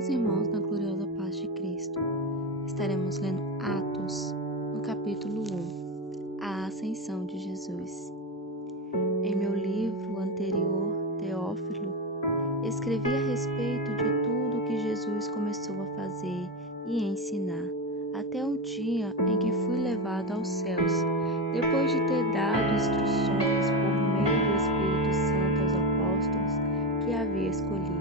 Amados irmãos, na gloriosa paz de Cristo, estaremos lendo Atos, no capítulo 1, a Ascensão de Jesus. Em meu livro anterior, Teófilo, escrevi a respeito de tudo que Jesus começou a fazer e ensinar, até o dia em que fui levado aos céus, depois de ter dado instruções por meio do Espírito Santo aos apóstolos que havia escolhido.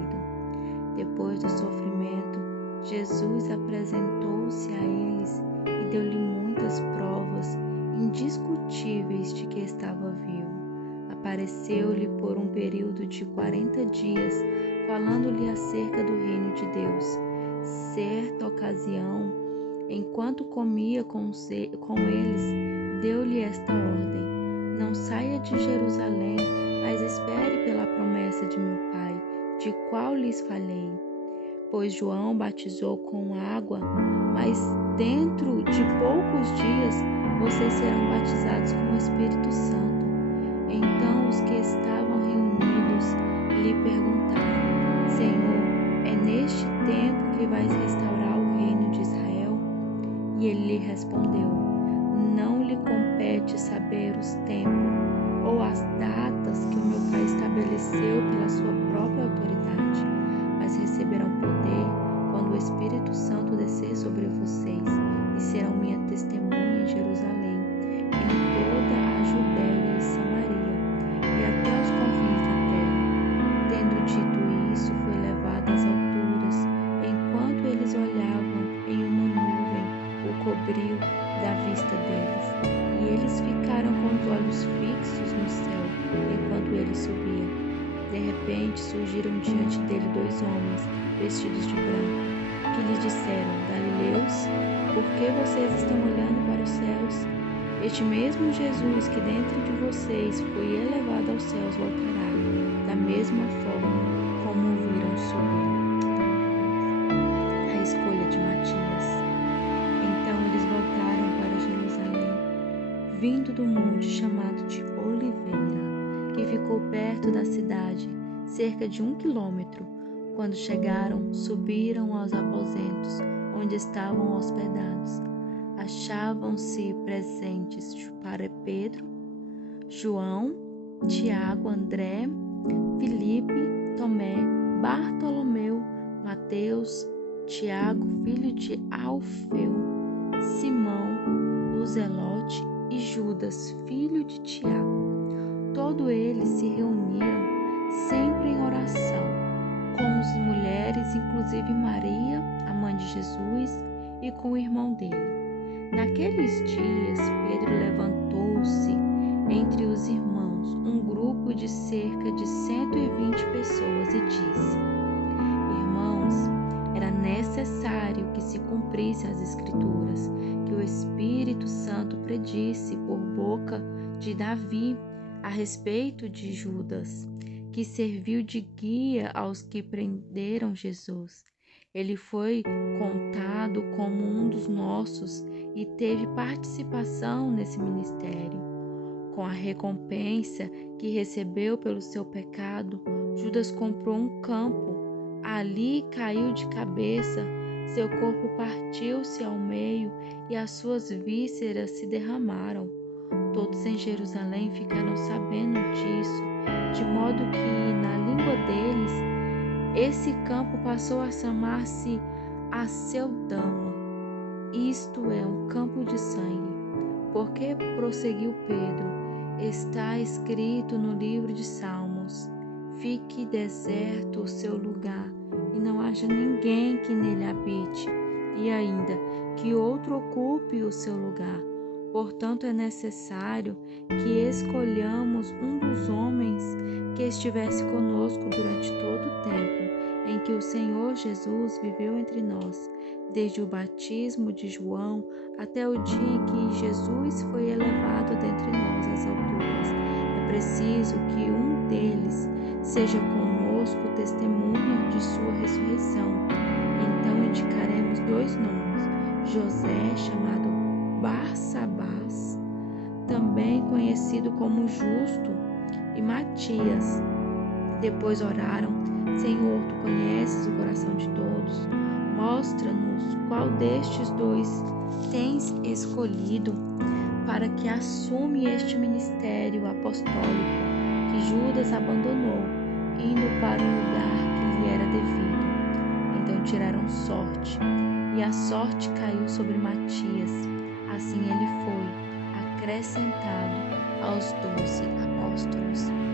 Depois do sofrimento, Jesus apresentou-se a eles e deu-lhe muitas provas indiscutíveis de que estava vivo. Apareceu-lhe por um período de 40 dias, falando-lhe acerca do reino de Deus. Certa ocasião, enquanto comia com eles, deu-lhe esta ordem: não saia de Jerusalém, mas espere pela promessa de meu Pai, de qual lhes falei. Pois João batizou com água, mas dentro de poucos dias vocês serão batizados com o Espírito Santo. Então os que estavam reunidos lhe perguntaram: Senhor, é neste tempo que vais restaurar o reino de Israel? E ele lhe respondeu: não lhe compete saber os tempos ou as datas que o meu Pai estabeleceu pela sua própria autoridade, mas receberão poder quando o Espírito Santo descer sobre vocês, e serão minha testemunha em Jerusalém, em toda a Judéia e Samaria, e até os confins da terra. Tendo dito isso, foi levado às alturas. Enquanto eles olhavam, em uma nuvem o cobriu da vista deles, e eles ficaram com os olhos fixos no céu, enquanto ele subia. De repente surgiram diante dele dois homens, vestidos de branco, que lhe disseram: Galileus, por que vocês estão olhando para os céus? Este mesmo Jesus que dentre de vocês foi elevado aos céus voltará, da mesma forma como o viram subir. A escolha de Matias. Então eles voltaram para Jerusalém, vindo do monte chamado de Oliveira, que ficou perto da cidade, cerca de 1 quilômetro. Quando chegaram, subiram aos aposentos, onde estavam hospedados. Achavam-se presentes para Pedro, João, Tiago, André, Filipe, Tomé, Bartolomeu, Mateus, Tiago, filho de Alfeu, Simão, o Zelote e Judas, filho de Tiago. Todos eles se reuniram sempre em oração, com as mulheres, inclusive Maria, a mãe de Jesus, e com o irmão dele. Naqueles dias, Pedro levantou-se entre os irmãos, um grupo de cerca de 120 pessoas, e disse: Irmãos, era necessário que se cumprisse as Escrituras, que o Espírito Santo predisse por boca de Davi a respeito de Judas, que serviu de guia aos que prenderam Jesus. Ele foi contado como um dos nossos e teve participação nesse ministério. Com a recompensa que recebeu pelo seu pecado, Judas comprou um campo. Ali caiu de cabeça, seu corpo partiu-se ao meio e as suas vísceras se derramaram. Todos em Jerusalém ficaram sabendo disso, de modo que, na língua deles, esse campo passou a chamar-se Aceldama, isto é, um campo de sangue. Porque, prosseguiu Pedro, está escrito no livro de Salmos: fique deserto o seu lugar, e não haja ninguém que nele habite, e ainda que outro ocupe o seu lugar. Portanto, é necessário que escolhamos um dos homens que estivesse conosco durante todo o tempo em que o Senhor Jesus viveu entre nós, desde o batismo de João até o dia em que Jesus foi elevado dentre nós às alturas. É preciso que um deles seja conosco testemunha de sua ressurreição. Então indicaremos dois nomes: José, chamado Barsabás, também conhecido como Justo, e Matias. Depois oraram, Senhor, tu conheces o coração de todos. Mostra-nos qual destes dois tens escolhido para que assume este ministério apostólico que Judas abandonou, indo para um lugar que lhe era devido. Então tiraram sorte, e a sorte caiu sobre Matias. Assim ele foi acrescentado aos 12 apóstolos.